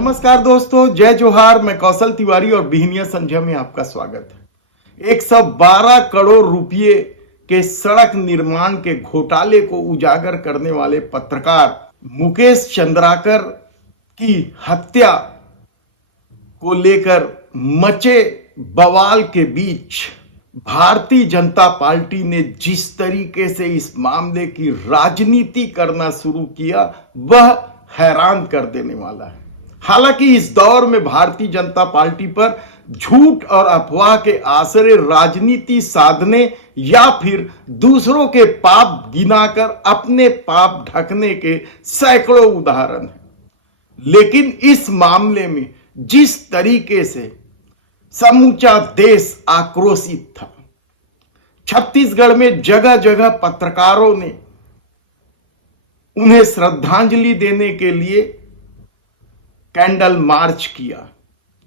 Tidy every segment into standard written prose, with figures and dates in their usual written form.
नमस्कार दोस्तों, जय जोहार। मैं कौशल तिवारी और बिहनिया संध्या में आपका स्वागत है। 112 करोड़ रुपए के सड़क निर्माण के घोटाले को उजागर करने वाले पत्रकार मुकेश चंद्राकर की हत्या को लेकर मचे बवाल के बीच भारतीय जनता पार्टी ने जिस तरीके से इस मामले की राजनीति करना शुरू किया वह हैरान कर देने वाला है। हालांकि इस दौर में भारतीय जनता पार्टी पर झूठ और अफवाह के आसरे राजनीति साधने या फिर दूसरों के पाप गिनाकर अपने पाप ढकने के सैकड़ों उदाहरण हैं। लेकिन इस मामले में जिस तरीके से समूचा देश आक्रोशित था, छत्तीसगढ़ में जगह जगह पत्रकारों ने उन्हें श्रद्धांजलि देने के लिए कैंडल मार्च किया,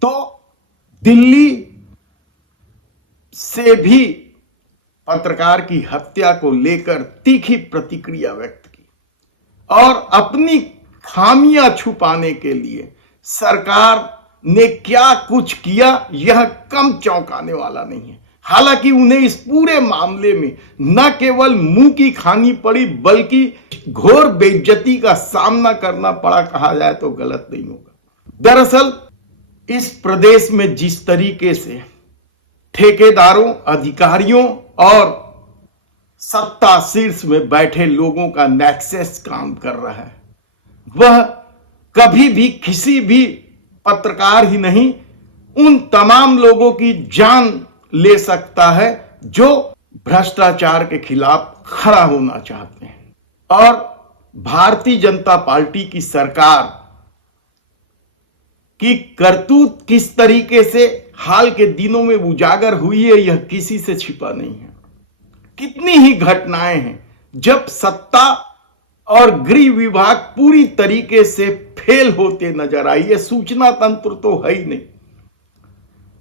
तो दिल्ली से भी पत्रकार की हत्या को लेकर तीखी प्रतिक्रिया व्यक्त की और अपनी खामियां छुपाने के लिए सरकार ने क्या कुछ किया यह कम चौंकाने वाला नहीं है। हालांकि उन्हें इस पूरे मामले में न केवल मुंह की खानी पड़ी बल्कि घोर बेइज्जती का सामना करना पड़ा, कहा जाए तो गलत नहीं होगा। दरअसल इस प्रदेश में जिस तरीके से ठेकेदारों, अधिकारियों और सत्ता शीर्ष में बैठे लोगों का नेक्सस काम कर रहा है, वह कभी भी किसी भी पत्रकार ही नहीं, उन तमाम लोगों की जान ले सकता है जो भ्रष्टाचार के खिलाफ खड़ा होना चाहते हैं। और भारतीय जनता पार्टी की सरकार की करतूत किस तरीके से हाल के दिनों में उजागर हुई है यह किसी से छिपा नहीं है। कितनी ही घटनाएं हैं जब सत्ता और गृह विभाग पूरी तरीके से फेल होते नजर आई है। सूचना तंत्र तो है ही नहीं,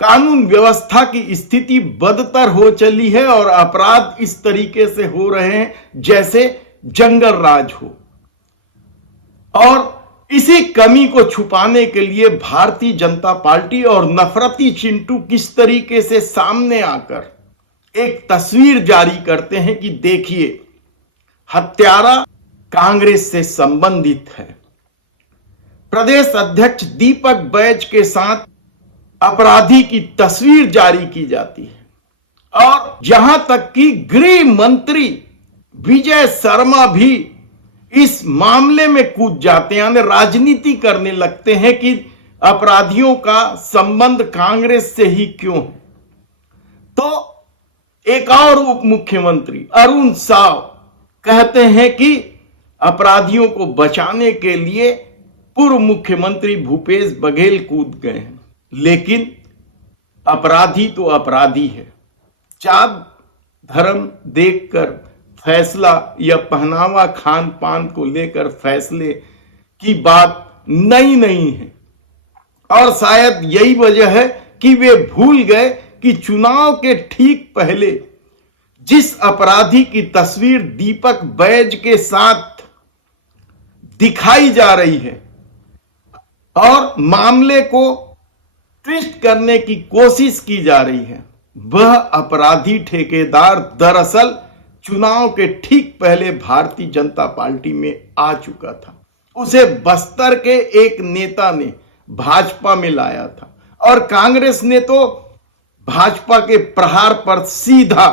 कानून व्यवस्था की स्थिति बदतर हो चली है और अपराध इस तरीके से हो रहे हैं जैसे जंगल राज हो। और इसी कमी को छुपाने के लिए भारतीय जनता पार्टी और नफरती चिंटू किस तरीके से सामने आकर एक तस्वीर जारी करते हैं कि देखिए, हत्यारा कांग्रेस से संबंधित है। प्रदेश अध्यक्ष दीपक बैज के साथ अपराधी की तस्वीर जारी की जाती है और यहां तक कि गृह मंत्री विजय शर्मा भी इस मामले में कूद जाते हैं, यानी राजनीति करने लगते हैं कि अपराधियों का संबंध कांग्रेस से ही क्यों है। तो एक और उप मुख्यमंत्री अरुण साव कहते हैं कि अपराधियों को बचाने के लिए पूर्व मुख्यमंत्री भूपेश बघेल कूद गए हैं। लेकिन अपराधी तो अपराधी है। जात धर्म देखकर फैसला या पहनावा, खान पान को लेकर फैसले की बात नहीं है। और शायद यही वजह है कि वे भूल गए कि चुनाव के ठीक पहले जिस अपराधी की तस्वीर दीपक बैज के साथ दिखाई जा रही है और मामले को ट्विस्ट करने की कोशिश की जा रही है, वह अपराधी ठेकेदार दरअसल चुनाव के ठीक पहले भारतीय जनता पार्टी में आ चुका था। उसे बस्तर के एक नेता ने भाजपा में लाया था और कांग्रेस ने तो भाजपा के प्रहार पर सीधा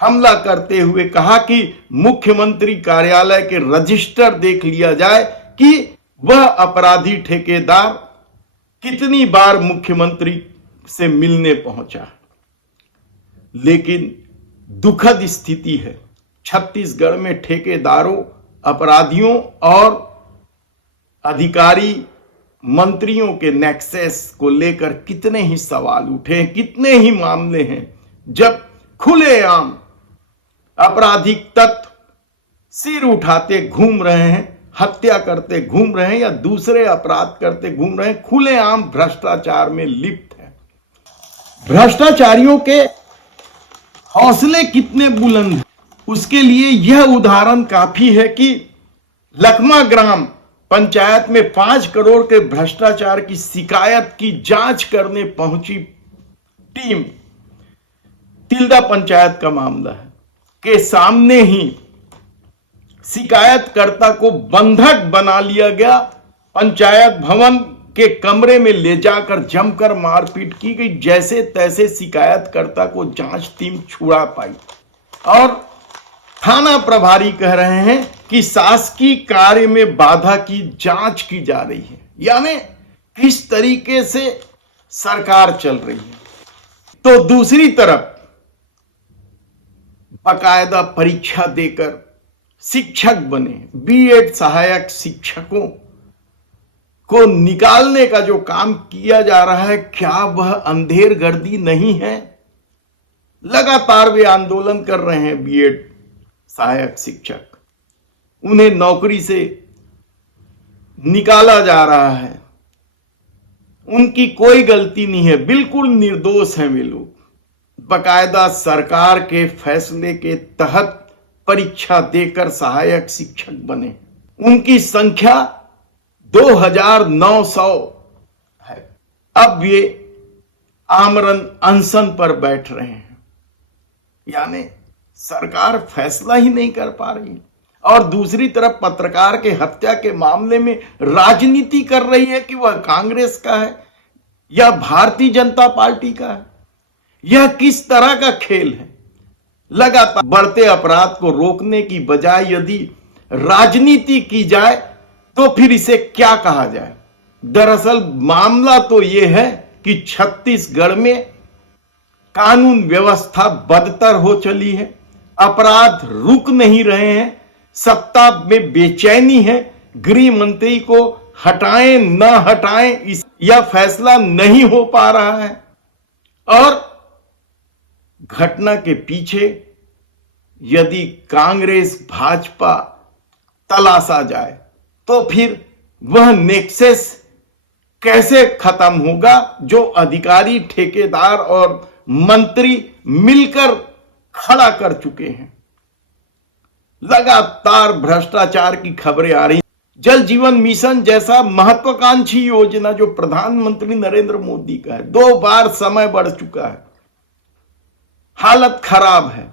हमला करते हुए कहा कि मुख्यमंत्री कार्यालय के रजिस्टर देख लिया जाए कि वह अपराधी ठेकेदार कितनी बार मुख्यमंत्री से मिलने पहुंचा। लेकिन दुखद स्थिति है, छत्तीसगढ़ में ठेकेदारों, अपराधियों और अधिकारी मंत्रियों के नेक्सस को लेकर कितने ही सवाल उठे हैं, कितने ही मामले हैं जब खुलेआम आपराधिक तत्व सिर उठाते घूम रहे हैं, हत्या करते घूम रहे हैं या दूसरे अपराध करते घूम रहे हैं, खुलेआम भ्रष्टाचार में लिप्त है। भ्रष्टाचारियों के हौसले कितने बुलंद हैं, उसके लिए यह उदाहरण काफी है कि लखमा ग्राम पंचायत में 5 करोड़ के भ्रष्टाचार की शिकायत की जांच करने पहुंची टीम, तिल्दा पंचायत का मामला है, के सामने ही शिकायतकर्ता को बंधक बना लिया गया। पंचायत भवन के कमरे में ले जाकर जमकर मारपीट की गई। जैसे तैसे शिकायतकर्ता को जांच टीम छुड़ा पाई और थाना प्रभारी कह रहे हैं कि शासकीय कार्य में बाधा की जांच की जा रही है। यानी किस तरीके से सरकार चल रही है। तो दूसरी तरफ बाकायदा परीक्षा देकर शिक्षक बने बीएड सहायक शिक्षकों को निकालने का जो काम किया जा रहा है, क्या वह अंधेरगर्दी नहीं है? लगातार वे आंदोलन कर रहे हैं बीएड सहायक शिक्षक, उन्हें नौकरी से निकाला जा रहा है। उनकी कोई गलती नहीं है, बिल्कुल निर्दोष हैं वे लोग। बाकायदा सरकार के फैसले के तहत परीक्षा देकर सहायक शिक्षक बने। उनकी संख्या 2900 है। अब ये आमरण अनशन पर बैठ रहे हैं, यानी सरकार फैसला ही नहीं कर पा रही। और दूसरी तरफ पत्रकार के हत्या के मामले में राजनीति कर रही है कि वह कांग्रेस का है या भारतीय जनता पार्टी का है। यह किस तरह का खेल है? लगातार बढ़ते अपराध को रोकने की बजाय यदि राजनीति की जाए तो फिर इसे क्या कहा जाए? दरअसल मामला तो यह है कि छत्तीसगढ़ में कानून व्यवस्था बदतर हो चली है, अपराध रुक नहीं रहे हैं, सत्ता में बेचैनी है। गृह मंत्री को हटाएं न हटाएं यह फैसला नहीं हो पा रहा है। और घटना के पीछे यदि कांग्रेस भाजपा तलाशा जाए तो फिर वह नेक्सस कैसे खत्म होगा जो अधिकारी, ठेकेदार और मंत्री मिलकर खड़ा कर चुके हैं। लगातार भ्रष्टाचार की खबरें आ रही। जल जीवन मिशन जैसा महत्वाकांक्षी योजना जो प्रधानमंत्री नरेंद्र मोदी का है, 2 बार समय बढ़ चुका है, हालत खराब है।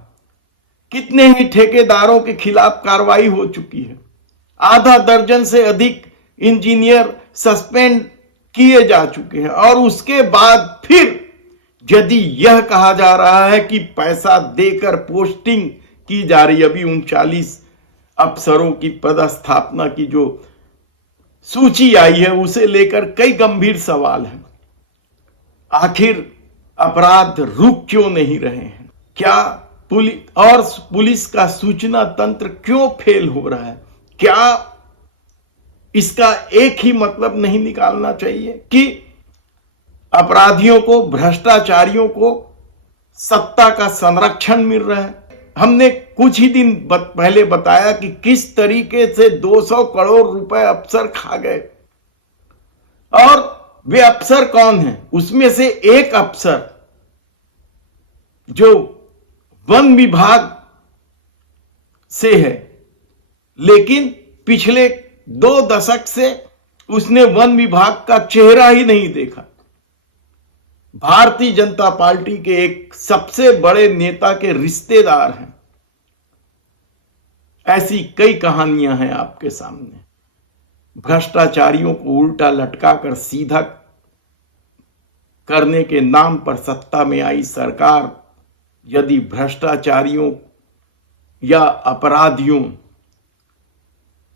कितने ही ठेकेदारों के खिलाफ कार्रवाई हो चुकी है। आधा दर्जन से अधिक इंजीनियर सस्पेंड किए जा चुके हैं। और उसके बाद फिर यदि यह कहा जा रहा है कि पैसा देकर पोस्टिंग की जा रही, अभी 39 अफसरों की पदस्थापना की जो सूची आई है उसे लेकर कई गंभीर सवाल हैं। आखिर अपराध रुक क्यों नहीं रहे हैं? क्या पुलिस का सूचना तंत्र क्यों फेल हो रहा है? क्या इसका एक ही मतलब नहीं निकालना चाहिए कि अपराधियों को, भ्रष्टाचारियों को सत्ता का संरक्षण मिल रहा है? हमने कुछ ही दिन पहले बताया कि किस तरीके से 200 करोड़ रुपए अफसर खा गए। और वे अफसर कौन हैं? उसमें से एक अफसर जो वन विभाग से है, लेकिन पिछले 2 दशक से उसने वन विभाग का चेहरा ही नहीं देखा। भारतीय जनता पार्टी के एक सबसे बड़े नेता के रिश्तेदार हैं। ऐसी कई कहानियां हैं आपके सामने। भ्रष्टाचारियों को उल्टा लटकाकर सीधा करने के नाम पर सत्ता में आई सरकार यदि भ्रष्टाचारियों या अपराधियों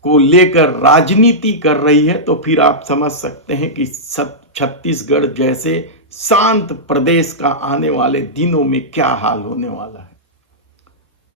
को लेकर राजनीति कर रही है तो फिर आप समझ सकते हैं कि छत्तीसगढ़ जैसे शांत प्रदेश का आने वाले दिनों में क्या हाल होने वाला है।